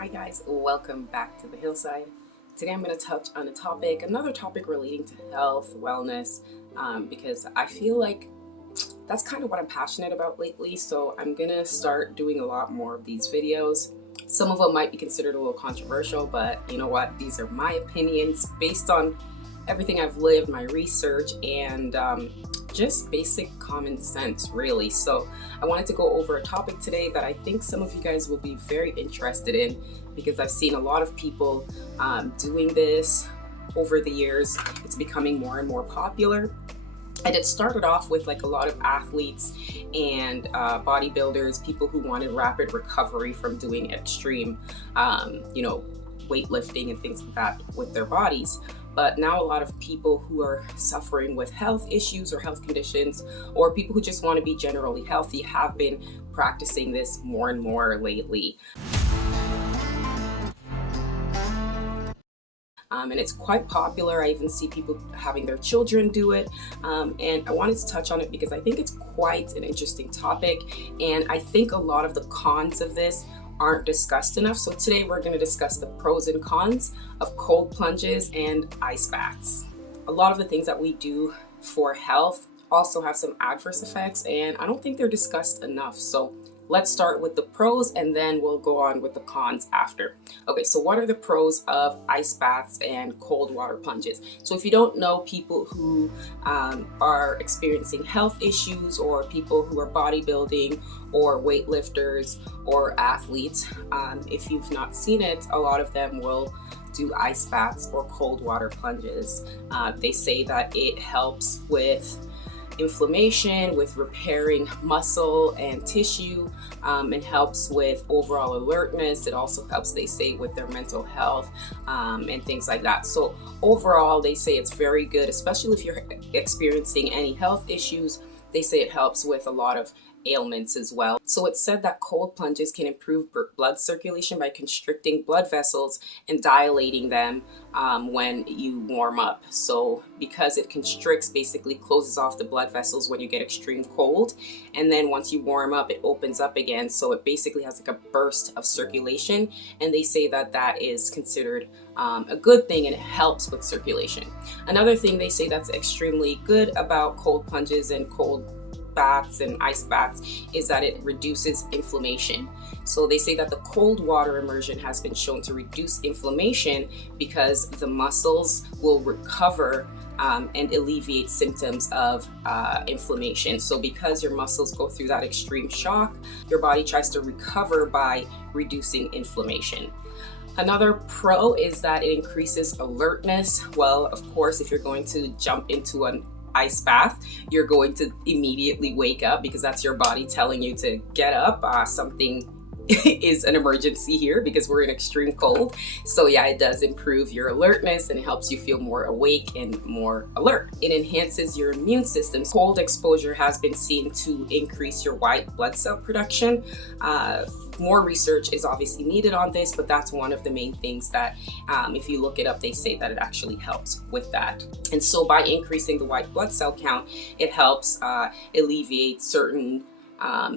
Hi guys, welcome back to the Hillside. Today I'm going to touch on another topic relating to health, wellness, because I feel like that's kind of what I'm passionate about lately. So I'm going to start doing a lot more of these videos. Some of them might be considered a little controversial, but you know what? These are my opinions based on everything I've lived, my research, and just basic common sense, really. So I wanted to go over a topic today that I think some of you guys will be very interested in, because I've seen a lot of people doing this over the years. It's becoming more and more popular. And it started off with like a lot of athletes and bodybuilders, people who wanted rapid recovery from doing extreme, weightlifting and things like that with their bodies. But now a lot of people who are suffering with health issues or health conditions, or people who just want to be generally healthy, have been practicing this more and more lately. And it's quite popular. I even see people having their children do it. And I wanted to touch on it because I think it's quite an interesting topic. And I think a lot of the cons of this aren't discussed enough. So today we're going to discuss the pros and cons of cold plunges and ice baths. A lot of the things that we do for health also have some adverse effects, and I don't think they're discussed enough. So let's start with the pros and then we'll go on with the cons after. Okay, so what are the pros of ice baths and cold water plunges? So if you don't know, people who are experiencing health issues, or people who are bodybuilding or weightlifters or athletes, if you've not seen it, a lot of them will do ice baths or cold water plunges. They say that it helps with inflammation, with repairing muscle and tissue, and helps with overall alertness. It also helps, they say, with their mental health and things like that. So overall, they say it's very good, especially if you're experiencing any health issues. They say it helps with a lot of ailments as well. So it's said that cold plunges can improve blood circulation by constricting blood vessels and dilating them when you warm up. So because it constricts, basically closes off the blood vessels when you get extreme cold, and then once you warm up, it opens up again. So it basically has like a burst of circulation, and they say that that is considered a good thing, and it helps with circulation. Another thing they say that's extremely good about cold plunges and cold baths and ice baths is that it reduces inflammation. So they say that the cold water immersion has been shown to reduce inflammation because the muscles will recover and alleviate symptoms of inflammation. So because your muscles go through that extreme shock, your body tries to recover by reducing inflammation. Another pro is that it increases alertness. Well, of course, if you're going to jump into an ice bath, you're going to immediately wake up, because that's your body telling you to get up. Something is an emergency here because we're in extreme cold. So yeah, it does improve your alertness and it helps you feel more awake and more alert. It enhances your immune system. Cold exposure has been seen to increase your white blood cell production. More research is obviously needed on this, but that's one of the main things that if you look it up, they say that it actually helps with that. And so by increasing the white blood cell count, it helps alleviate certain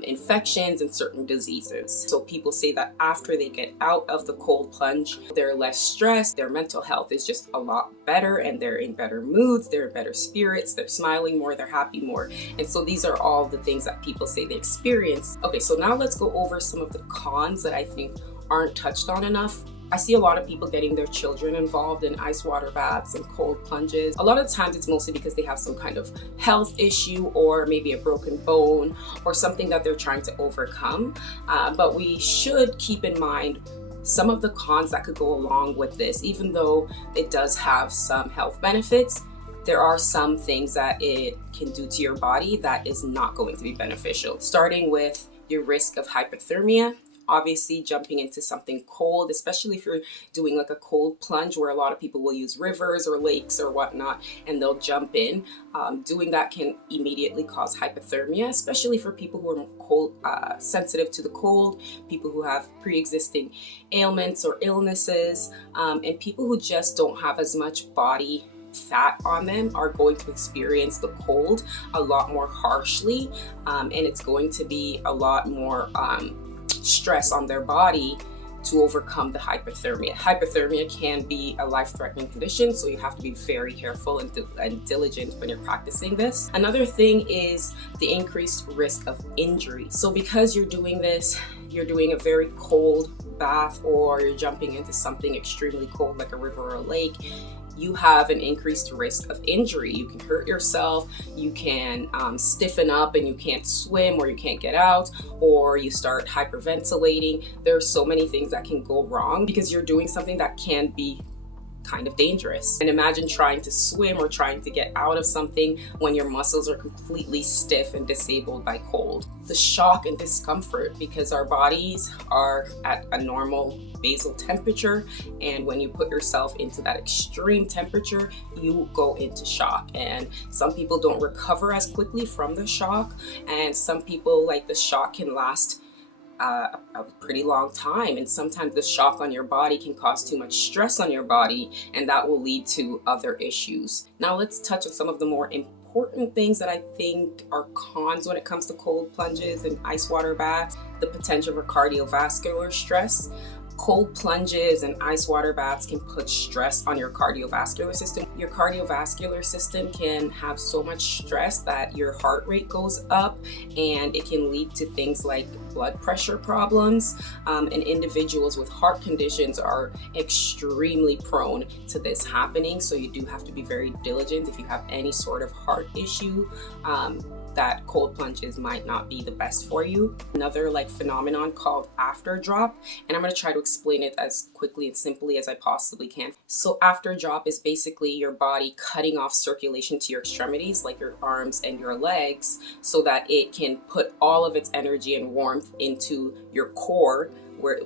infections and certain diseases. So people say that after they get out of the cold plunge, they're less stressed, their mental health is just a lot better, and they're in better moods, they're in better spirits, they're smiling more, they're happy more. And so these are all the things that people say they experience. Okay, so now let's go over some of the cons that I think aren't touched on enough. I see a lot of people getting their children involved in ice water baths and cold plunges. A lot of times it's mostly because they have some kind of health issue, or maybe a broken bone, or something that they're trying to overcome. But we should keep in mind some of the cons that could go along with this. Even though it does have some health benefits, there are some things that it can do to your body that is not going to be beneficial. Starting with your risk of hypothermia. Obviously, jumping into something cold, especially if you're doing like a cold plunge, where a lot of people will use rivers or lakes or whatnot, and they'll jump in. Doing that can immediately cause hypothermia, especially for people who are cold, sensitive to the cold, people who have pre-existing ailments or illnesses, and people who just don't have as much body fat on them are going to experience the cold a lot more harshly, and it's going to be a lot more stress on their body to overcome the hypothermia. Hypothermia can be a life-threatening condition, so you have to be very careful and diligent when you're practicing this. Another thing is the increased risk of injury. So because you're doing this, you're doing a very cold bath, or you're jumping into something extremely cold like a river or a lake, you have an increased risk of injury. You can hurt yourself, you can stiffen up and you can't swim, or you can't get out, or you start hyperventilating. There are so many things that can go wrong because you're doing something that can be kind of dangerous. And imagine trying to swim or trying to get out of something when your muscles are completely stiff and disabled by cold. The shock and discomfort, because our bodies are at a normal basal temperature, and when you put yourself into that extreme temperature, you go into shock. And some people don't recover as quickly from the shock, and some people, like, the shock can last a pretty long time, and sometimes the shock on your body can cause too much stress on your body, and that will lead to other issues. Now let's touch on some of the more important things that I think are cons when it comes to cold plunges and ice water baths. The potential for cardiovascular stress. Cold plunges and ice water baths can put stress on your cardiovascular system. Your cardiovascular system can have so much stress that your heart rate goes up, and it can lead to things like blood pressure problems. And individuals with heart conditions are extremely prone to this happening. So you do have to be very diligent if you have any sort of heart issue. That cold plunges might not be the best for you. Another phenomenon called after drop, and I'm going to try to explain it as quickly and simply as I possibly can. So after drop is basically your body cutting off circulation to your extremities, like your arms and your legs, so that it can put all of its energy and warmth into your core,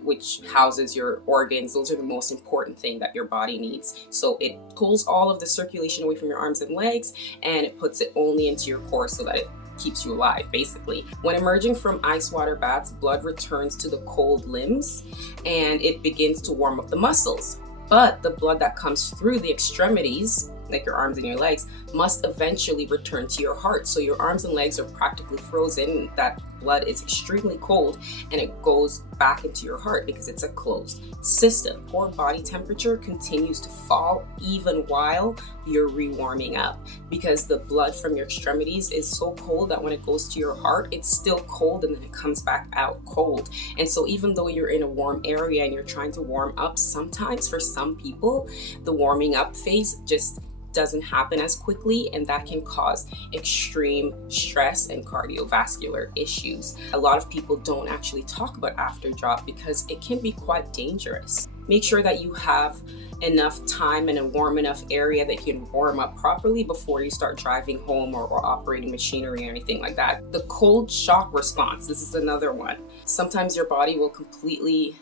which houses your organs. Those are the most important thing that your body needs. So it pulls all of the circulation away from your arms and legs, and it puts it only into your core so that it keeps you alive, basically. When emerging from ice water baths, blood returns to the cold limbs and it begins to warm up the muscles. But the blood that comes through the extremities, like your arms and your legs, must eventually return to your heart. So your arms and legs are practically frozen. That blood is extremely cold, and it goes back into your heart because it's a closed system. Core body temperature continues to fall even while you're rewarming up, because the blood from your extremities is so cold that when it goes to your heart, it's still cold, and then it comes back out cold. And so even though you're in a warm area and you're trying to warm up, sometimes for some people, the warming up phase just doesn't happen as quickly, and that can cause extreme stress and cardiovascular issues. A lot of people don't actually talk about after drop because it can be quite dangerous. Make sure that you have enough time and a warm enough area that you can warm up properly before you start driving home or operating machinery or anything like that. The cold shock response, this is another one. Sometimes your body will completely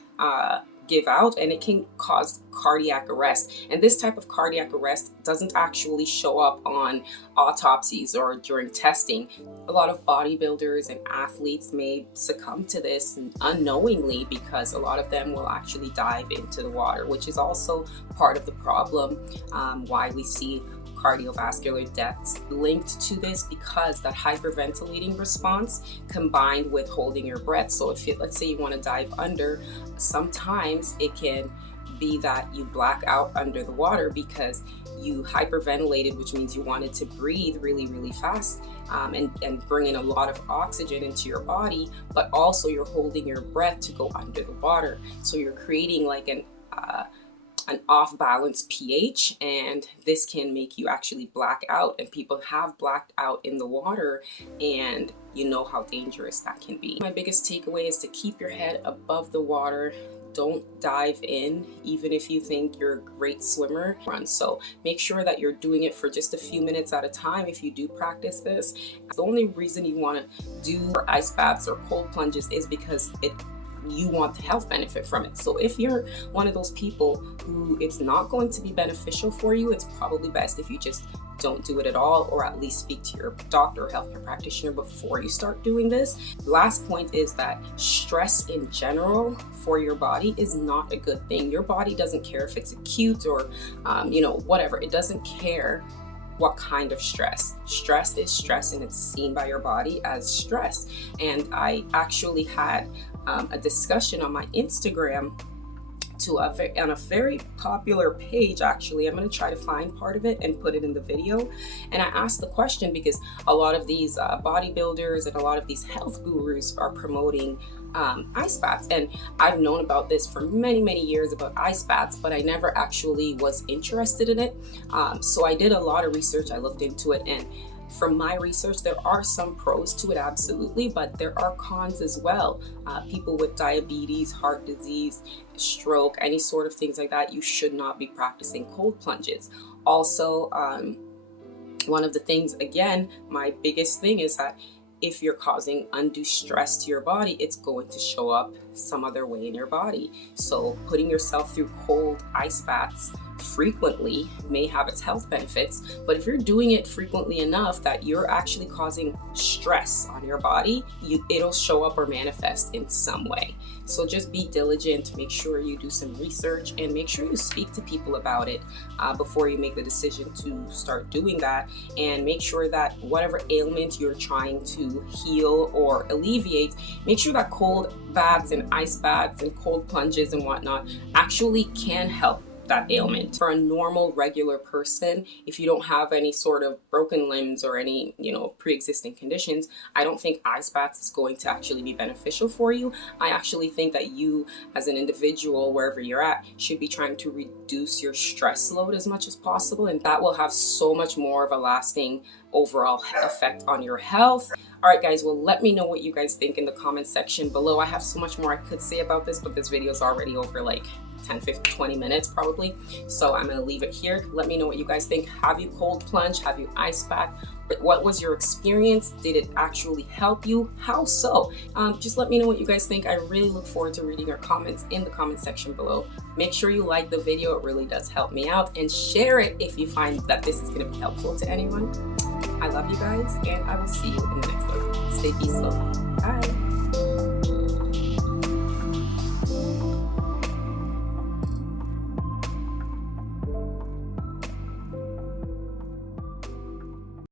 give out, and it can cause cardiac arrest. And this type of cardiac arrest doesn't actually show up on autopsies or during testing. A lot of bodybuilders and athletes may succumb to this unknowingly, because a lot of them will actually dive into the water, which is also part of the problem, why we see cardiovascular deaths linked to this, because that hyperventilating response combined with holding your breath. So if let's say you want to dive under, sometimes it can be that you black out under the water because you hyperventilated, which means you wanted to breathe really, really fast and bring in a lot of oxygen into your body, but also you're holding your breath to go under the water. So you're creating like an off-balance pH, and this can make you actually black out, and people have blacked out in the water, and you know how dangerous that can be. My biggest takeaway is to keep your head above the water. Don't dive in, even if you think you're a great swimmer. So make sure that you're doing it for just a few minutes at a time if you do practice this. The only reason you want to do ice baths or cold plunges is because you want the health benefit from it. So if you're one of those people who it's not going to be beneficial for you, it's probably best if you just don't do it at all, or at least speak to your doctor or healthcare practitioner before you start doing this. The last point is that stress in general for your body is not a good thing. Your body doesn't care if it's acute or whatever. It doesn't care what kind of stress. Stress is stress, and it's seen by your body as stress. And I actually had a discussion on my Instagram on a very popular page. Actually, I'm going to try to find part of it and put it in the video. And I asked the question because a lot of these bodybuilders and a lot of these health gurus are promoting ice baths, and I've known about this for many years about ice baths, but I never actually was interested in it. So I did a lot of research. I looked into it, and from my research, there are some pros to it, absolutely, but there are cons as well. People with diabetes, heart disease, stroke, any sort of things like that, you should not be practicing cold plunges. Also, one of the things, again, my biggest thing is that if you're causing undue stress to your body, it's going to show up some other way in your body. So putting yourself through cold ice baths frequently may have its health benefits, but if you're doing it frequently enough that you're actually causing stress on your body, it'll show up or manifest in some way. So just be diligent, make sure you do some research, and make sure you speak to people about it before you make the decision to start doing that. And make sure that whatever ailment you're trying to heal or alleviate, make sure that cold baths and ice baths and cold plunges and whatnot actually can help that ailment. For a normal, regular person, if you don't have any sort of broken limbs or any, pre-existing conditions, I don't think ice baths is going to actually be beneficial for you. I actually think that you, as an individual, wherever you're at, should be trying to reduce your stress load as much as possible, and that will have so much more of a lasting overall effect on your health. All right, guys, well, let me know what you guys think in the comment section below. I have so much more I could say about this, but this video is already over like 10, 15, 20 minutes probably. So I'm going to leave it here. Let me know what you guys think. Have you cold plunge? Have you ice bath? What was your experience? Did it actually help you? How so? Just let me know what you guys think. I really look forward to reading your comments in the comment section below. Make sure you like the video. It really does help me out, and share it if you find that this is going to be helpful to anyone. I love you guys, and I will see you in the next one. Stay peaceful. Bye.